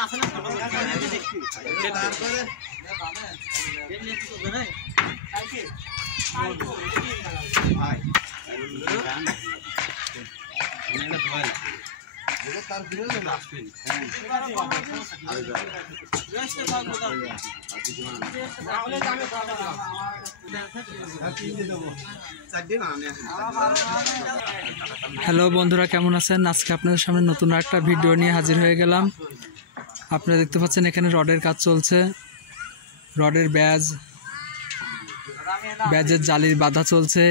Hello বন্ধুরা, কেমন আছেন? আজকে আপনাদের সামনে নতুন একটা ভিডিও নিয়ে হাজির হয়ে গেলাম। আপনারা দেখতে পাচ্ছেন এখানে রডের কাজ চলছে। রডের ব্যাজের জালির বাঁধা চলছে,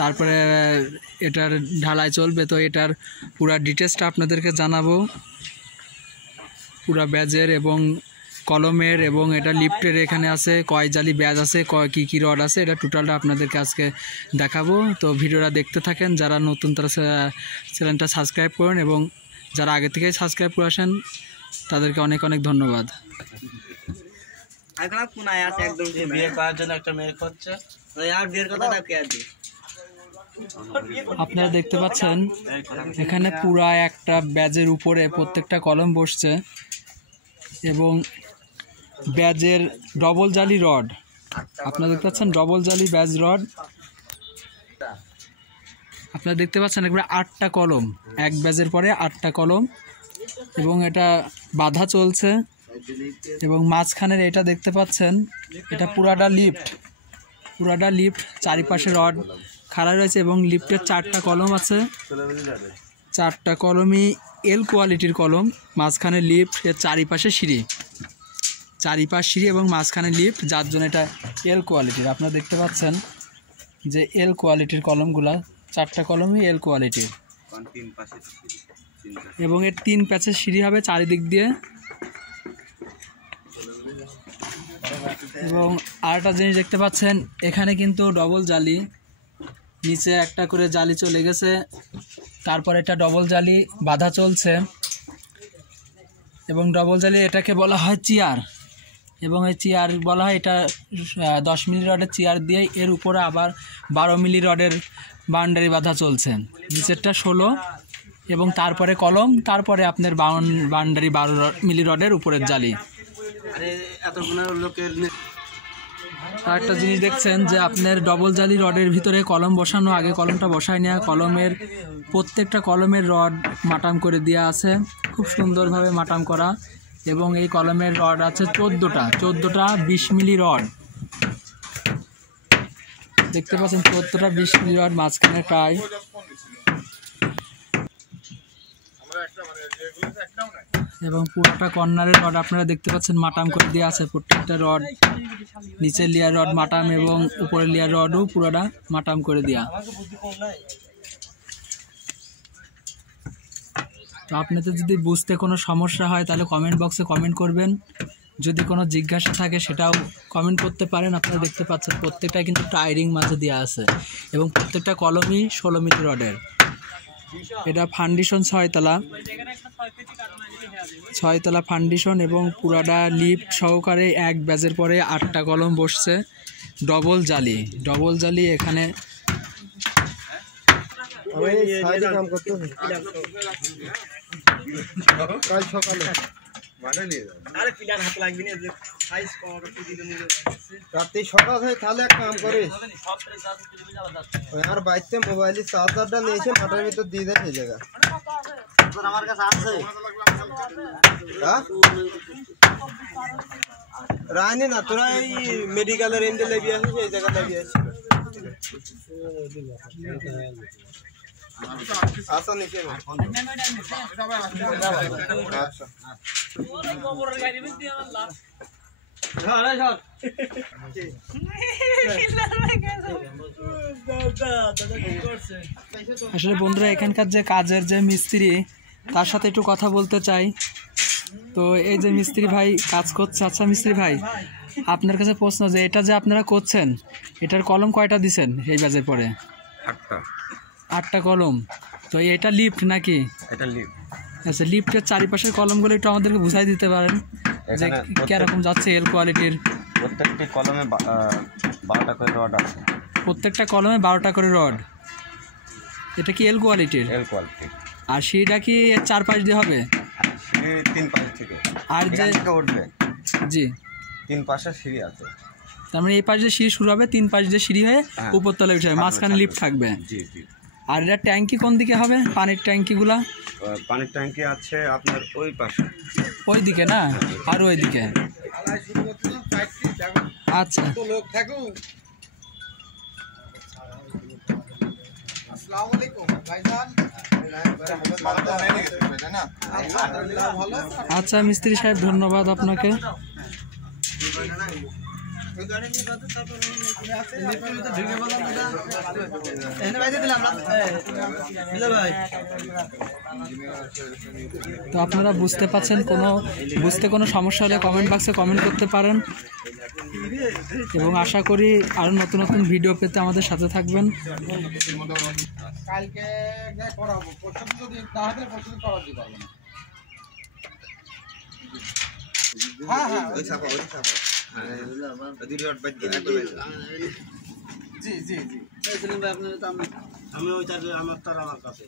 তারপরে এটার ঢালাই চলবে। তো এটার পুরা ডিটেলসটা আপনাদেরকে জানাবো, পুরা ব্যাজের এবং কলমের এবং এটা লিফটের এখানে আছে কয় জালি ব্যাজ আছে, কী রড আছে, এটা টোটালটা আপনাদেরকে আজকে দেখাবো। তো ভিডিওটা দেখতে থাকেন। যারা নতুন তারা চ্যানেলটা সাবস্ক্রাইব করুন এবং যারা আগে থেকেই সাবস্ক্রাইব করে আসেন তাদেরকে অনেক অনেক ধন্যবাদ। আপনারা দেখতে পাচ্ছেন এখানে পুরা একটা ব্যাজের উপরে প্রত্যেকটা কলম বসছে এবং ব্যাজের ডবল জালি রড আপনারা দেখতে পাচ্ছেন, ডবল জালি ব্যাজ রড আপনারা দেখতে পাচ্ছেন। একবারে 8টা কলম, এক ব্যাজের পরে 8টা কলম এবং এটা বাঁধা চলছে। এবং মাঝখানের এটা দেখতে পাচ্ছেন, এটা পুরাটা লিফট, চারিপাশে রড খাড়া রয়েছে এবং লিফটের 4টা কলম আছে। 4টা কলমই এল কোয়ালিটির কলম। মাঝখানে লিফট, এর চারিপাশে চারিপাশ সিঁড়ি এবং মাঝখানে লিফট, যার জন্য এটা এল কোয়ালিটির। আপনারা দেখতে পাচ্ছেন যে এল কোয়ালিটির কলমগুলা, 4টা কলমই এল কোয়ালিটির এবং এর 3 প্যাচের সিঁড়ি হবে চারিদিক দিয়ে। এবং আরেকটা জিনিস দেখতে পাচ্ছেন, এখানে কিন্তু ডবল জালি, নিচে একটা করে জালি চলে গেছে, তারপর এটা ডবল জালি বাঁধা চলছে এবং ডবল জালি এটাকে বলা হয় চেয়ার এবং এই চেয়ার বলা হয়, এটা 10 মিলি রডের চেয়ার দিয়ে এর উপরে আবার 12 মিলি রডের বাউন্ডারি বাঁধা চলছে। নিচেরটা 16 এবং তারপরে কলম, তারপরে আপনার বাউন্ডারি 12 মিলি রডের উপরের জালি। আরেকটা জিনিস দেখছেন যে আপনার ডবল জালি রডের ভিতরে কলম বসানো, আগে কলমটা বসায় নেওয়া, কলমের প্রত্যেকটা কলমের রড মাটাম করে দেওয়া আছে, খুব সুন্দরভাবে মাটাম করা। এবং এই কলমের রড আছে 14টা 20 মিলি রড দেখতে পাচ্ছেন, 14টা 20 মিলি রড মাঝখানে প্রায়। এবং পুরোটা কর্নারের রড আপনারা দেখতে পাচ্ছেন মাটাম করে দেওয়া আছে। প্রত্যেকটা রড, নিচের লেয়ার রড মাটাম এবং উপরের লেয়ার রডও পুরোটা মাটাম করে দেওয়া। তো আপনাদের যদি বুঝতে কোনো সমস্যা হয় তাহলে কমেন্ট বক্সে কমেন্ট করবেন, যদি কোনো জিজ্ঞাসা থাকে সেটাও কমেন্ট করতে পারেন। আপনারা দেখতে পাচ্ছেন প্রত্যেকটা কিন্তু টায়ারিং মাঝে দেওয়া আছে এবং প্রত্যেকটা কলমই 16 মিলি রডের। এটা ফাউন্ডেশন 6 তলা ফাউন্ডেশন এবং পুরাটা লিফট সহকারে এক ব্যাজের পরে 8টা কলম বসছে। ডবল জালি এখানে রাতে সকাল হয় তাহলে এক কাম করিস, আর বাইতে মোবাইলের চার্জারটা নিয়ে এসে মাঠের ভিতর দিয়ে দেয় সেই জায়গা। আমার কাছে আছে রায়নি না, তোরা এই মেডিকেলের এন্ডে লেগে আসিস, এই জায়গা লেগে আসিস। আচ্ছা নিচে আচ্ছা আসলে বন্ধুরা, এখানকার যে কাজের যে মিস্ত্রি, তার সাথে একটু কথা বলতে চাই। তো এই যে মিস্ত্রি ভাই কাজ করছে। আচ্ছা মিস্ত্রি ভাই, আপনার কাছে প্রশ্ন যে এটা যে আপনারা করছেন, এটার কলম কয়টা দিছেন এই ব্যাজের পরে? 8টা কলম। তো এটা লিফট নাকি? এটা লিফট। আচ্ছা, লিফটের চারিপাশের কলমগুলো একটু আমাদেরকে বুঝাই দিতে পারেন যে কিরকম যাচ্ছে এল কোয়ালিটির? প্রত্যেকটি কলমে 12টা করে রড আছে। প্রত্যেকটা কলমে 12টা করে রড। এটা কি এল কোয়ালিটির? এল কোয়ালিটির। আর সিঁড়িটা কি এর চারপাশ দিয়ে হবে? সিঁড়ি 3 পাশ থেকে আর যে এখান থেকে উঠবে জি 3 পাশে সিঁড়ি আছে। তার মানে এই পাশ দিয়ে সিঁড়ি শুরু হবে, 3 পাশ দিয়ে সিঁড়ি হয়ে হ্যাঁ। উপরতলায় উঠে যাবে, মাঝখানে লিফট থাকবে। জি জি। আর এটা ট্যাঙ্কি কোন দিকে হবে, পানির ট্যাঙ্কিগুলা? পানির ট্যাঙ্কি আছে আপনার ওই পাশে। ওই দিকে না, আর ওই দিকে। আচ্ছা লোক থাকুক। আসসালামু আলাইকুম ভাইজান। ভালো আচ্ছা মিস্ত্রি সাহেব, ধন্যবাদ আপনাকে। তো আপনারা বুঝতে পাচ্ছেন, বুঝতে কোনো সমস্যা হলে কমেন্ট বক্সে কমেন্ট করতে পারেন, এবং আশা করি আরও নতুন নতুন ভিডিও পেতে আমাদের সাথে থাকবেন। কালকে করাবো, পরশু যদি না হয় পরশু করা দিতে পারবো না। হ্যাঁ হ্যাঁ ওই ছাপা হ্যাঁ দুই রড বাদ দিয়ে জি জি জি। আমি ওই আমার কাছে